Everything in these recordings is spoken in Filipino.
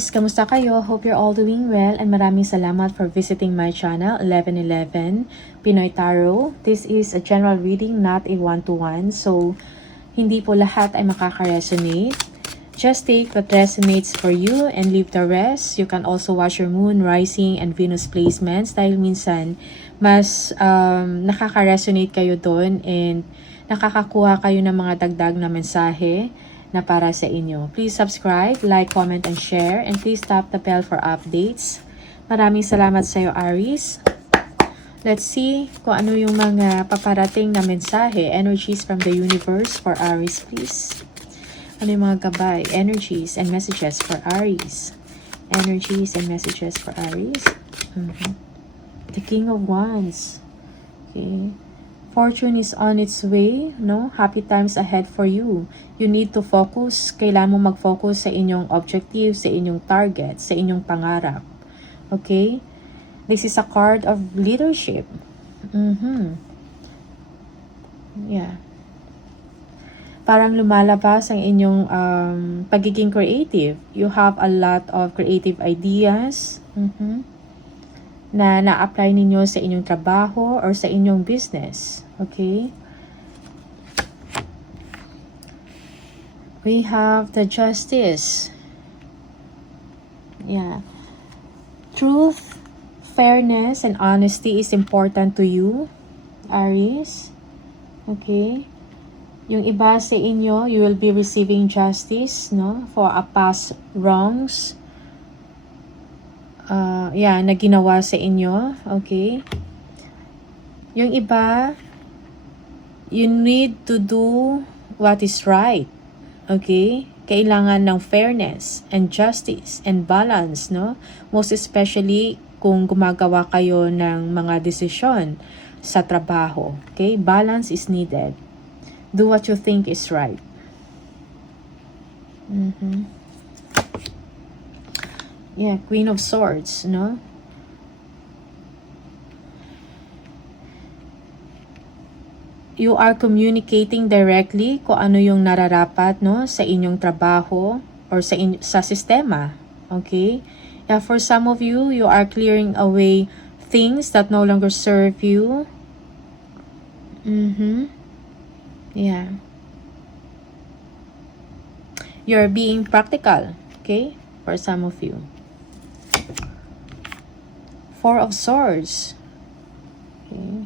Aries, kamusta kayo? Hope you're all doing well and maraming salamat for visiting my channel, 1111 Pinoy Tarot. This is a general reading, not a one-to-one. So, hindi po lahat ay makaka-resonate. Just take what resonates for you and leave the rest. You can also watch your moon, rising, and Venus placements dahil minsan mas nakaka-resonate kayo doon and nakakakuha kayo ng mga dagdag na mensahe na para sa inyo. Please subscribe, like, comment, and share. And please tap the bell for updates. Maraming salamat sa iyo, Aries. Let's see kung ano yung mga paparating na mensahe, energies from the universe for Aries, please. Ano yung mga gabay, energies, and messages for Aries. Energies and messages for Aries. The King of Wands. Okay. Fortune is on its way, no? Happy times ahead for you. You need to focus. Kailangan mo mag-focus sa inyong objective, sa inyong target, sa inyong pangarap. Okay? This is a card of leadership. Yeah. Parang lumalabas ang inyong pagiging creative. You have a lot of creative ideas. Na na-apply ninyo sa inyong trabaho or sa inyong business. Okay? We have the Justice. Yeah. Truth, fairness, and honesty is important to you, Aries. Okay? Yung iba sa inyo, you will be receiving justice, no? For a past wrongs. Na ginawa sa inyo. Okay? Yung iba, you need to do what is right. Okay? Kailangan ng fairness and justice and balance, no? Most especially kung gumagawa kayo ng mga desisyon sa trabaho. Okay? Balance is needed. Do what you think is right. Yeah, Queen of Swords, no? You are communicating directly kung ano yung nararapat, no, sa inyong trabaho or sa sistema. Okay? Yeah, for some of you, you are clearing away things that no longer serve you. Yeah. You're being practical, okay? For some of you. Four of Swords. Okay.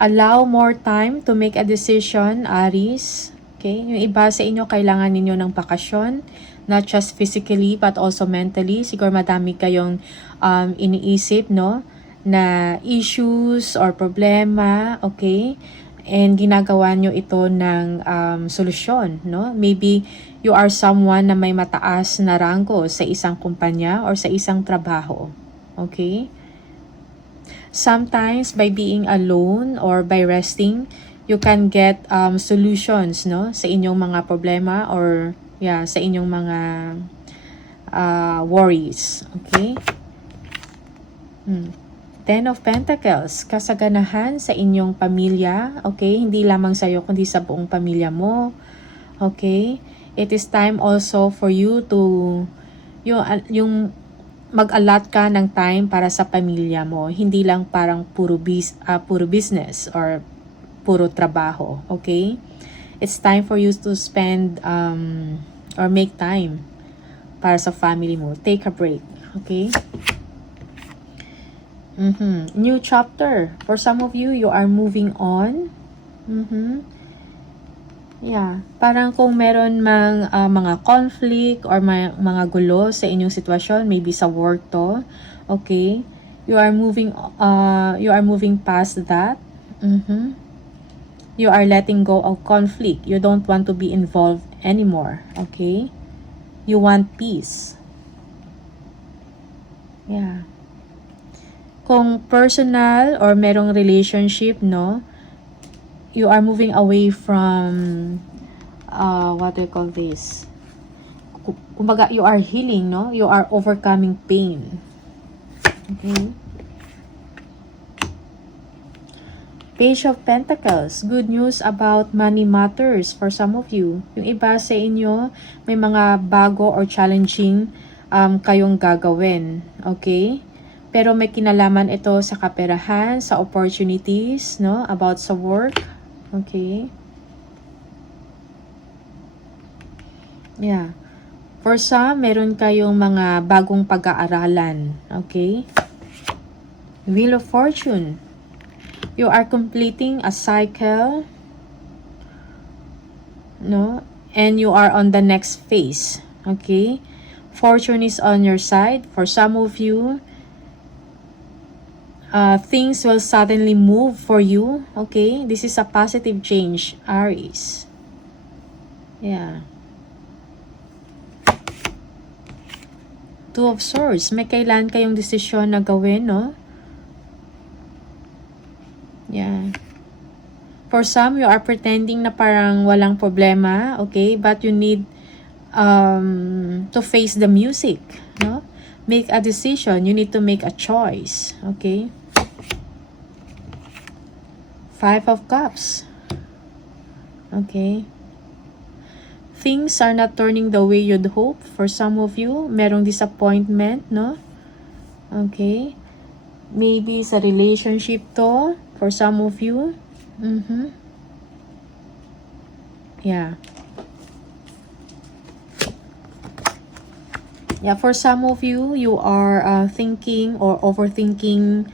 Allow more time to make a decision, Aries. Okay? Yung iba sa inyo, kailangan ninyo ng bakasyon. Not just physically, but also mentally. Siguro madami kayong iniisip, no? Na issues or problema, okay? And ginagawa nyo ito ng solusyon, no? Maybe you are someone na may mataas na ranggo sa isang kumpanya or sa isang trabaho. Okay? Sometimes, by being alone or by resting, you can get solutions, no? Sa inyong mga problema or sa inyong mga worries. Okay? Ten of Pentacles, kasaganahan sa inyong pamilya. Okay? Hindi lamang sa iyo, kundi sa buong pamilya mo. Okay? It is time also for you to yung mag-allot ka ng time para sa pamilya mo. Hindi lang parang puro business or puro trabaho. Okay? It's time for you to spend or make time para sa family mo. Take a break. Okay? New chapter. For some of you, you are moving on. Yeah. Parang kung meron mang mga conflict or mga gulo sa inyong sitwasyon, maybe sa work to, okay? You are moving past that. You are letting go of conflict. You don't want to be involved anymore, okay? You want peace. Yeah. Kung personal or merong relationship, no? You are moving away from what do you call this? Kumbaga, you are healing, no? You are overcoming pain. Okay? Page of Pentacles, good news about money matters for some of you. Yung iba sa inyo, may mga bago or challenging kayong gagawin. Okay? Pero may kinalaman ito sa kaperahan, sa opportunities, no? About sa work. Okay? Yeah. For some, meron kayong mga bagong pag-aaralan. Okay? Wheel of Fortune. You are completing a cycle. No? And you are on the next phase. Okay? Fortune is on your side. For some of you, things will suddenly move for you. Okay? This is a positive change, Aries. Yeah. Two of Swords. May kailan kayong desisyon na gawin, no? Yeah. For some, you are pretending na parang walang problema, okay? But you need to face the music, no? Make a decision. You need to make a choice, okay? Five of Cups. Okay. Things are not turning the way you'd hope. For some of you, merong disappointment, no? Okay. Maybe sa relationship to. For some of you. Yeah. Yeah, for some of you, you are thinking or overthinking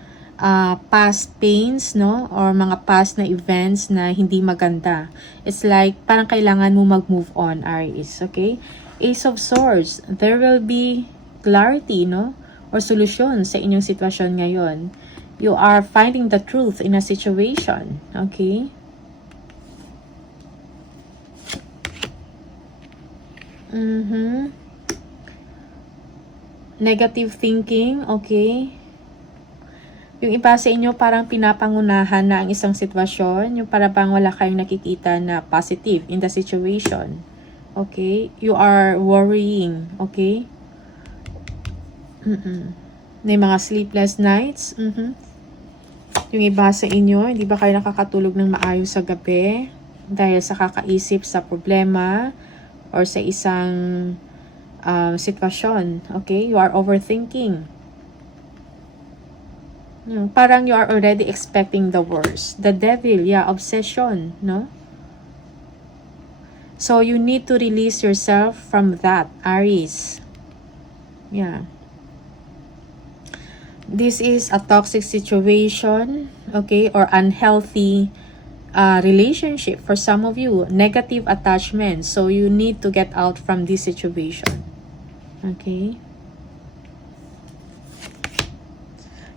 past pains, no? Or mga past na events na hindi maganda. It's like, parang kailangan mo mag-move on, Aries, okay? Ace of Swords, there will be clarity, no? Or solution sa inyong sitwasyon ngayon. You are finding the truth in a situation, okay? Negative thinking, okay? Yung iba sa inyo parang pinapangunahan na ang isang sitwasyon, yung parang wala kayong nakikita na positive in the situation. Okay? You are worrying, okay? May mga sleepless nights. Yung iba sa inyo, hindi ba kayo nakakatulog ng maayos sa gabi dahil sa kakaisip sa problema or sa isang sitwasyon. Okay? You are overthinking. Parang you are already expecting the worst. The devil, yeah, obsession, no? So, you need to release yourself from that, Aries. Yeah. This is a toxic situation, okay, or unhealthy relationship for some of you. Negative attachment. So, you need to get out from this situation. Okay?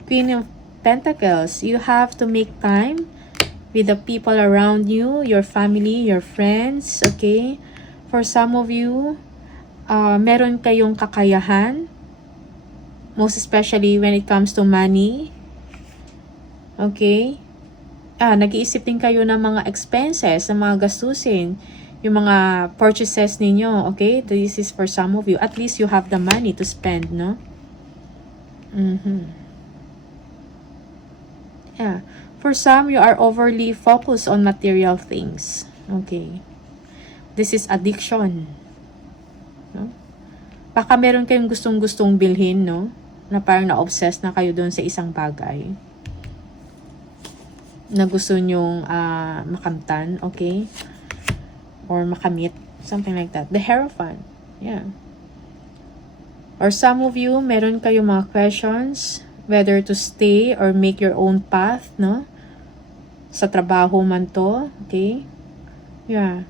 Queen of Pentacles, you have to make time with the people around you, your family, your friends, okay? For some of you, meron kayong kakayahan, most especially when it comes to money, okay? Nag-iisip din kayo ng mga expenses, ng mga gastusin, yung mga purchases ninyo, okay? This is for some of you. At least you have the money to spend, no? Yeah. For some, you are overly focused on material things. Okay. This is addiction. No? Baka meron kayong gustong-gustong bilhin, no? Na parang na-obsess na kayo doon sa isang bagay. Na gusto nyong makamtan, okay? Or makamit. Something like that. The Hierophant. Yeah. Or some of you, meron kayong mga questions whether to stay or make your own path, no? Sa trabaho man to, okay? Yeah.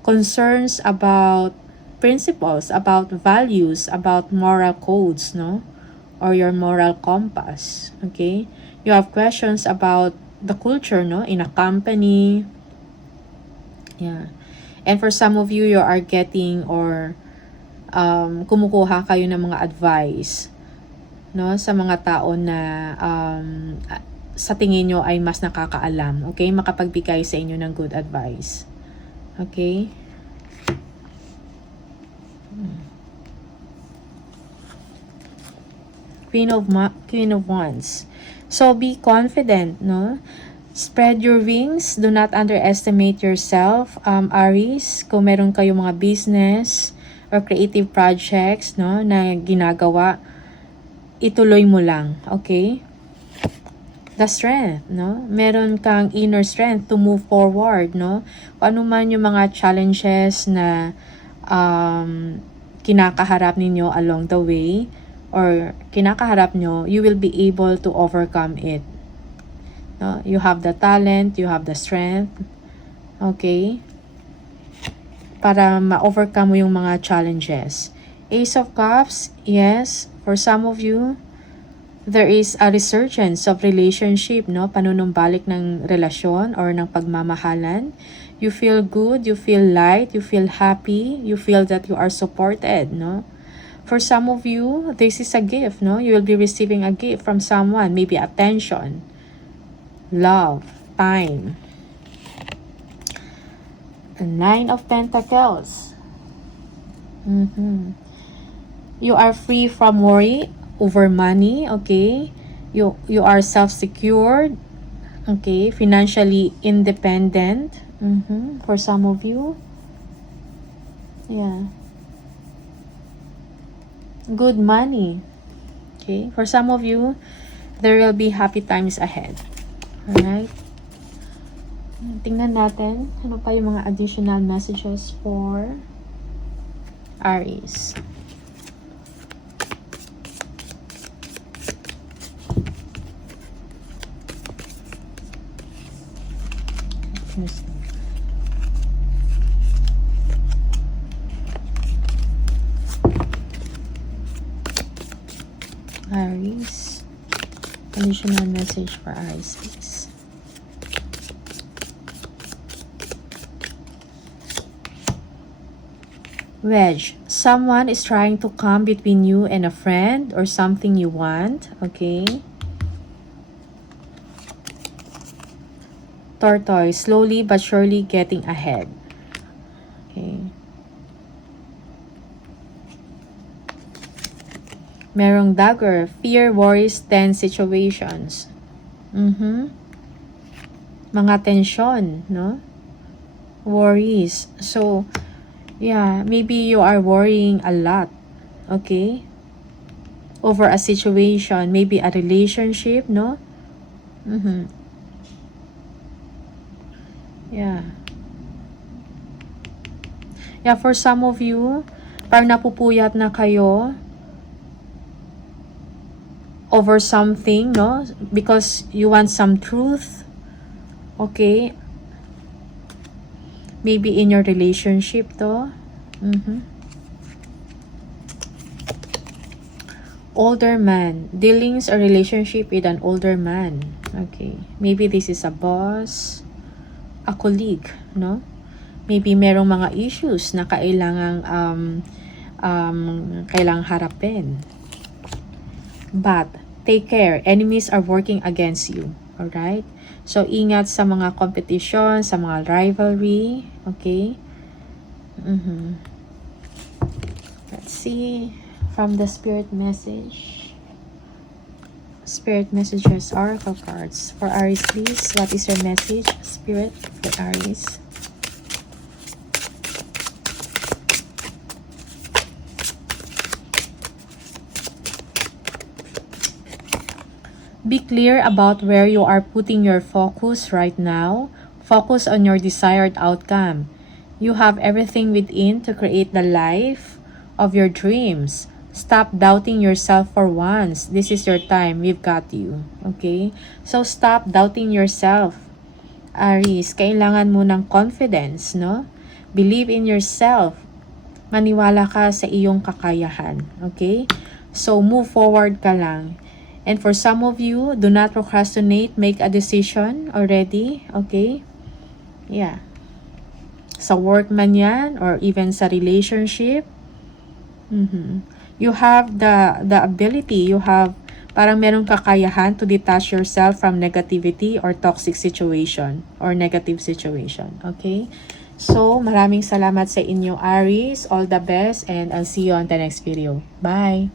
Concerns about principles, about values, about moral codes, no? Or your moral compass, okay? You have questions about the culture, no? In a company. Yeah. And for some of you, you are getting or kumukuha kayo ng mga advice, no, sa mga tao na sa tingin nyo ay mas nakakaalam, okay? Makapagbigay sa inyo ng good advice. Okay? Queen of Wands. So, be confident, no? Spread your wings. Do not underestimate yourself, Aries. Kung meron kayong mga business or creative projects, no, na ginagawa, ituloy mo lang, okay? The strength, no? Meron kang inner strength to move forward, no? Kung ano man yung mga challenges na kinakaharap ninyo along the way or kinakaharap nyo, you will be able to overcome it. No? You have the talent, you have the strength, okay? Para ma-overcome mo yung mga challenges. Ace of Cups, yes, for some of you, there is a resurgence of relationship, no? Panunumbalik ng relasyon or ng pagmamahalan. You feel good, you feel light, you feel happy, you feel that you are supported, no? For some of you, this is a gift, no? You will be receiving a gift from someone, maybe attention, love, time. The Nine of Pentacles. You are free from worry over money, okay? You are self-secured, okay? Financially independent. For some of you. Yeah. Good money. Okay? For some of you, there will be happy times ahead. Alright? Tingnan natin ano pa yung mga additional messages for Aries. Aries. Additional message for Aries, please. Wedge. Someone is trying to come between you and a friend or something you want. Okay. Tortoise. Slowly but surely getting ahead. Okay. Merong dagger. Fear, worries, tense situations. Mga tension, no? Worries. So, yeah, maybe you are worrying a lot, okay? Over a situation, maybe a relationship, no? Yeah. Yeah, for some of you, parang napupuyat na kayo over something, no? Because you want some truth, okay? Maybe in your relationship, though. Older man. Dealings or relationship with an older man. Okay. Maybe this is a boss, a colleague, no? Maybe merong mga issues na kailangang harapin. But, take care. Enemies are working against you. Alright? So, ingat sa mga competition, sa mga rivalry. Okay? Let's see from the spirit message. Spirit messages, oracle cards. For Aries, please. What is your message, spirit, for Aries? Be clear about where you are putting your focus right now. Focus on your desired outcome. You have everything within to create the life of your dreams. Stop doubting yourself for once. This is your time. We've got you. Okay? So, stop doubting yourself. Aries, kailangan mo ng confidence, no? Believe in yourself. Maniwala ka sa iyong kakayahan. Okay? So, move forward ka lang. And for some of you, do not procrastinate. Make a decision already. Okay? Yeah. Sa work man yan, or even sa relationship. You have the ability, you have, parang merong kakayahan to detach yourself from negativity or toxic situation or negative situation. Okay? So, maraming salamat sa inyo, Aries. All the best, and I'll see you on the next video. Bye!